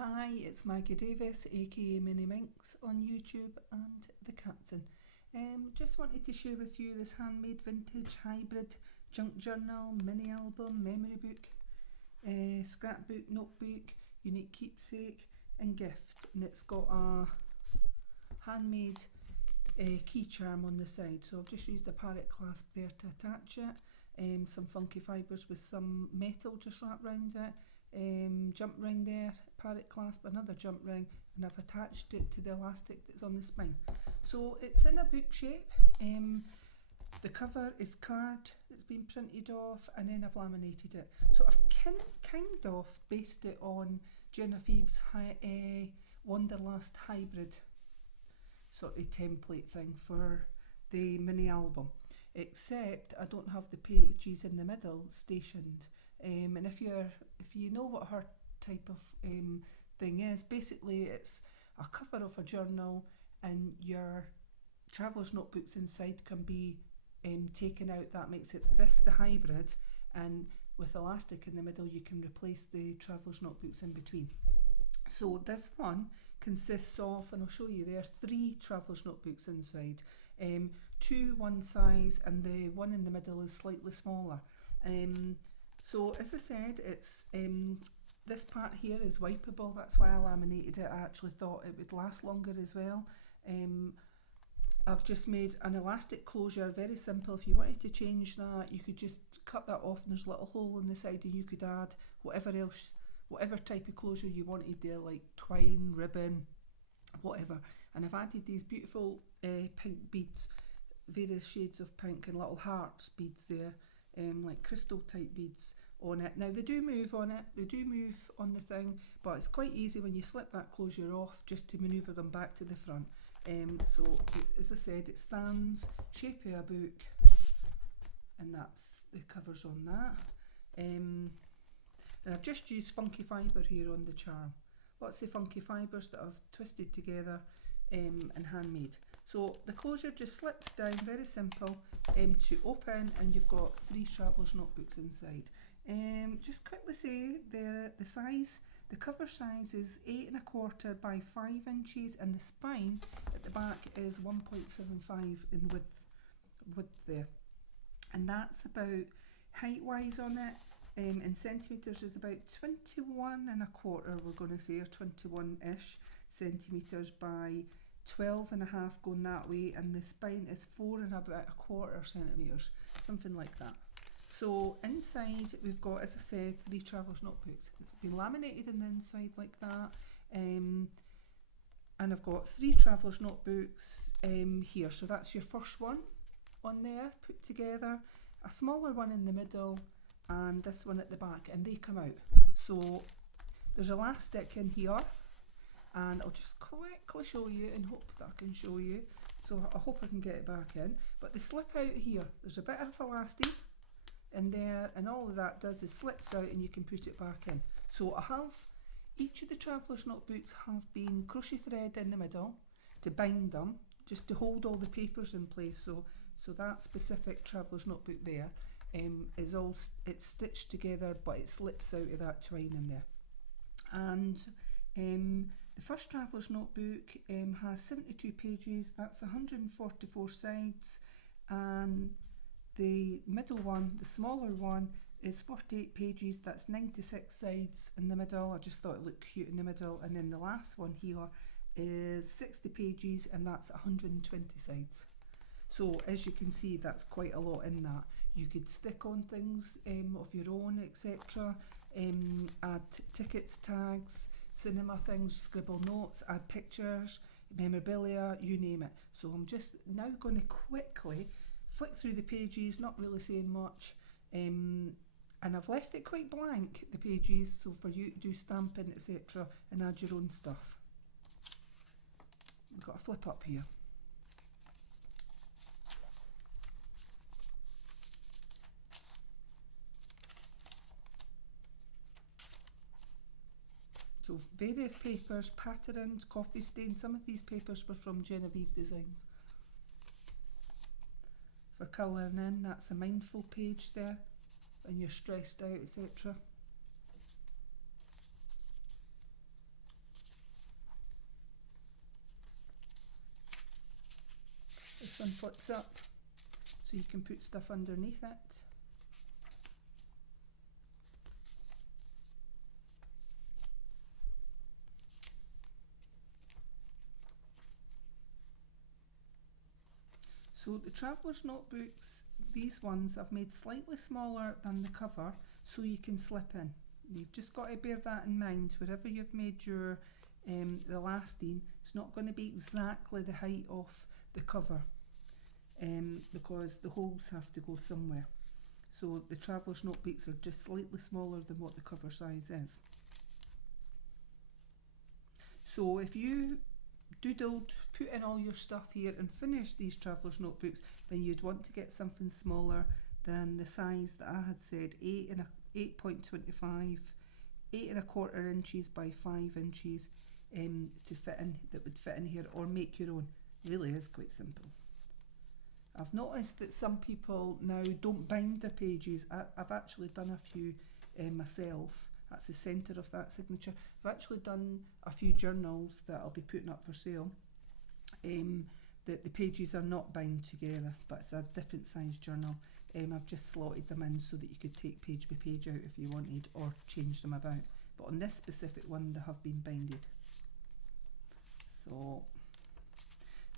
Hi, it's Maggie Davis, aka Mini Minx on YouTube and the Captain. Just wanted to share with you this handmade vintage hybrid junk journal, mini album, memory book, scrapbook, notebook, unique keepsake and gift, and it's got a handmade key charm on the side. So I've just used a parrot clasp there to attach it, some funky fibres with some metal just wrapped around it. Jump ring there, parrot clasp, another jump ring, and I've attached it to the elastic that's on the spine. So it's in a book shape. The cover is card that's been printed off, and then I've laminated it. So I've kind of based it on Genevieve's Wanderlust hybrid sort of template thing for the mini album, except I don't have the pages in the middle stationed. And if you know what her type of thing is, basically it's a cover of a journal, and your traveller's notebooks inside can be taken out. That makes it the hybrid, and with elastic in the middle you can replace the traveller's notebooks in between. So this one consists of, and I'll show you there, 3 traveller's notebooks inside, 2 one size, and the one in the middle is slightly smaller. So as I said, it's this part here is wipeable. That's why I laminated it. I actually thought it would last longer as well. I've just made an elastic closure, very simple. If you wanted to change that, you could just cut that off, and there's a little hole in the side, and you could add whatever type of closure you wanted there, like twine, ribbon, whatever. And I've added these beautiful pink beads, various shades of pink, and little hearts beads there. Like crystal type beads on it. Now they do move on it, they do move on the thing, but it's quite easy when you slip that closure off just to manoeuvre them back to the front. So as I said, it stands, shape of a book, and that's the covers on that. And I've just used funky fibre here on the charm. Lots of funky fibres that I've twisted together and handmade. So the closure just slips down, very simple, to open, and you've got 3 traveller's notebooks inside. Just quickly say the size, the cover size is 8 1/4 by 5 inches, and the spine at the back is 1.75 in width there. And that's about, height wise on it, in centimetres is about 21 1/4, we're going to say, or 21-ish centimetres by 12 1/2 going that way, and the spine is 4 1/4 centimetres, something like that. So inside we've got, as I said, 3 traveller's notebooks. It's been laminated in the inside like that, and I've got 3 traveller's notebooks here. So that's your first one on there put together, a smaller one in the middle, and this one at the back, and they come out. So there's elastic in here, and I'll just quickly show you and hope that I can show you. So I hope I can get it back in. But they slip out here. There's a bit of elastic in there, and all of that does is slips out, and you can put it back in. So I have, each of the traveller's notebooks have been crochet thread in the middle to bind them, just to hold all the papers in place. So that specific traveller's notebook there is all, it's stitched together, but it slips out of that twine in there. And the first traveller's notebook has 72 pages, that's 144 sides, and the middle one, the smaller one, is 48 pages, that's 96 sides in the middle. I just thought it looked cute in the middle. And then the last one here is 60 pages, and that's 120 sides. So as you can see, that's quite a lot in that. You could stick on things of your own, etc. Add tickets, tags, cinema things, scribble notes, add pictures, memorabilia, you name it. So I'm just now going to quickly flick through the pages, not really saying much, and I've left it quite blank, the pages, so for you to do stamping, etc., and add your own stuff. We've got a flip up here. So various papers, patterns, coffee stains. Some of these papers were from Genevieve Designs. For colouring in, that's a mindful page there, and you're stressed out, etc. and flips up so you can put stuff underneath it. So the Traveller's Notebooks, these ones I've made slightly smaller than the cover so you can slip in. You've just got to bear that in mind. Wherever you've made your the elasting, it's not going to be exactly the height of the cover because the holes have to go somewhere. So the Traveller's Notebooks are just slightly smaller than what the cover size is. So if you doodled, put in all your stuff here and finish these Traveller's Notebooks, then you'd want to get something smaller than the size that I had said, 8.25, 8¼ inches by 5 inches to fit in, that would fit in here, or make your own. Really is quite simple. I've noticed that some people now don't bind their pages. I've actually done a few myself. That's the centre of that signature. I've actually done a few journals that I'll be putting up for sale. The pages are not bound together, but it's a different size journal. I've just slotted them in so that you could take page by page out if you wanted, or change them about. But on this specific one, they have been binded. So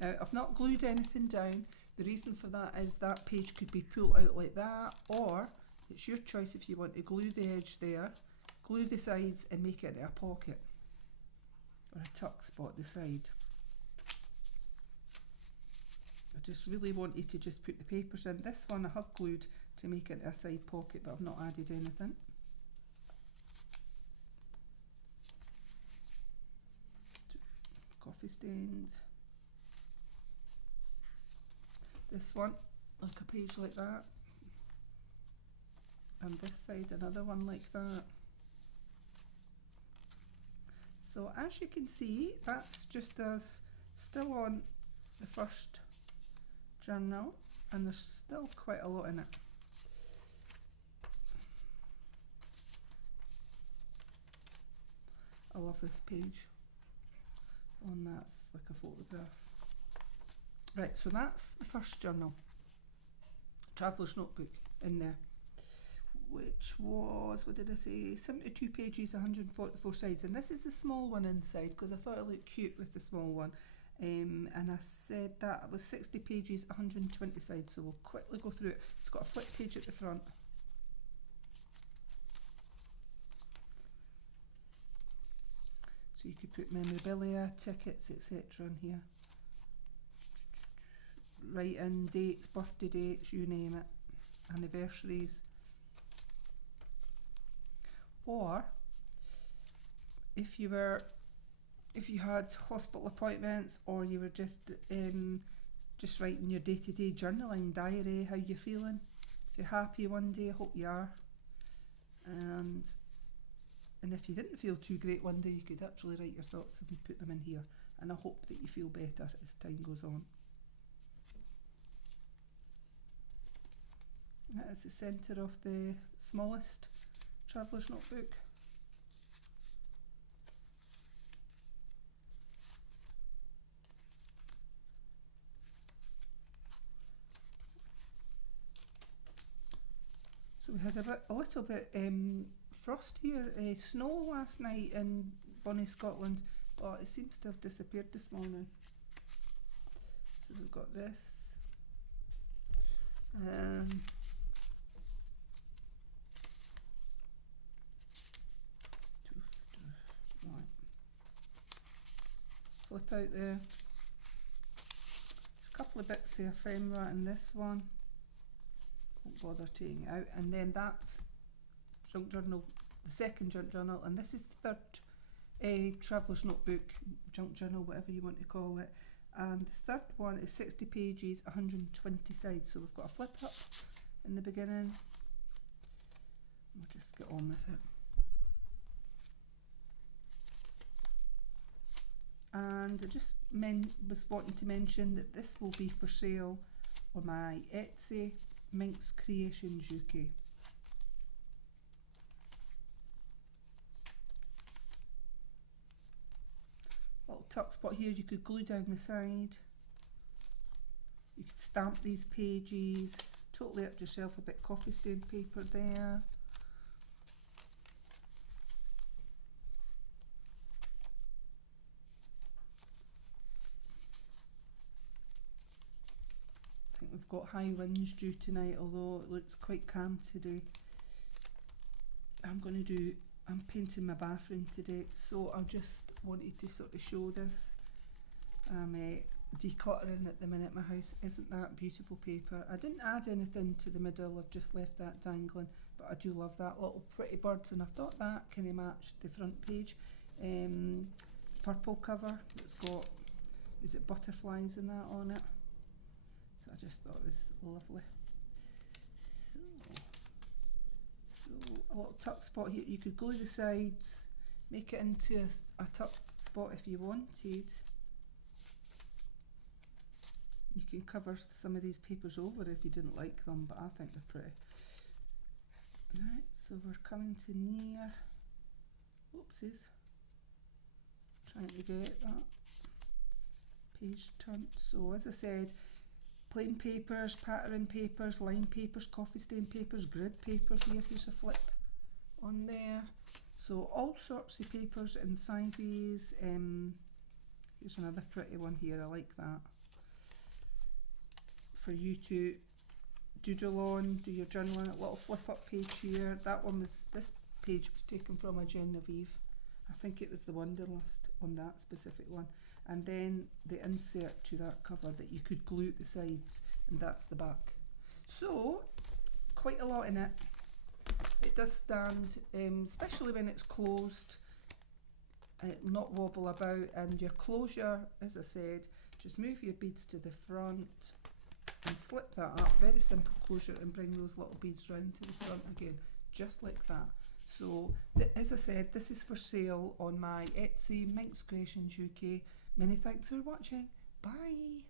now I've not glued anything down. The reason for that is that page could be pulled out like that, or it's your choice if you want to glue the edge there, glue the sides and make it into a pocket or a tuck spot at the side. I just really wanted to just put the papers in. This one I have glued to make it a side pocket, but I've not added anything. Coffee stains. This one, like a page like that. And this side, another one like that. So as you can see, that's just as still on the first journal, and there's still quite a lot in it. I love this page. And that's like a photograph. Right, so that's the first journal, Traveller's Notebook in there, which was, what did I say, 72 pages, 144 sides, and this is the small one inside because I thought it looked cute with the small one, and I said that it was 60 pages, 120 sides, so we'll quickly go through it. It's got a flip page at the front. So you could put memorabilia, tickets, etc. in here. Write in dates, birthday dates, you name it, anniversaries. Or if you had hospital appointments, or you were just writing your day-to-day journaling diary, how you feeling. If you're happy one day, I hope you are. And if you didn't feel too great one day, you could actually write your thoughts and put them in here. And I hope that you feel better as time goes on. That is the centre of the smallest Traveller's Notebook. So we had a little bit frost here, snow last night in Bonnie, Scotland, but it seems to have disappeared this morning. So we've got this. Right. Flip out there. There's a couple of bits of ephemera in this one. Won't bother taking it out. And then that's junk journal, the second junk journal, and this is the third Traveller's Notebook, junk journal, whatever you want to call it. And the third one is 60 pages, 120 sides. So we've got a flip up in the beginning. We'll just get on with it. And I just was wanting to mention that this will be for sale on my Etsy, MinxCreationsUK. Little tuck spot here, you could glue down the side. You could stamp these pages, totally up to yourself. A bit of coffee stain paper there. I think we've got high winds due tonight, although it looks quite calm today. I'm painting my bathroom today, so I just wanted to sort of show this. I'm decluttering at the minute. My house isn't that beautiful paper. I didn't add anything to the middle, I've just left that dangling, but I do love that little pretty birds, and I thought that kind of matched the front page. Purple cover that's got, is it butterflies and that on it? So I just thought it was lovely. So a little tuck spot here. You could glue the sides, make it into a tuck spot if you wanted. You can cover some of these papers over if you didn't like them, but I think they're pretty. Right, so we're coming to near, oopsies, trying to get that page turned. So as I said, plain papers, pattern papers, line papers, coffee stain papers, grid paper here, here's a flip on there. So all sorts of papers and sizes. Here's another pretty one here, I like that. For you to doodle on, do your journaling. A little flip up page here. That one was, this page was taken from a Genevieve. I think it was the Wanderlust on that specific one. And then the insert to that cover that you could glue at the sides, and that's the back. So quite a lot in it. It does stand, especially when it's closed, not wobble about. And your closure, as I said, just move your beads to the front and slip that up. Very simple closure, and bring those little beads round to the front again, just like that. So as I said, this is for sale on my Etsy, MinxCreationsUK. Many thanks for watching. Bye.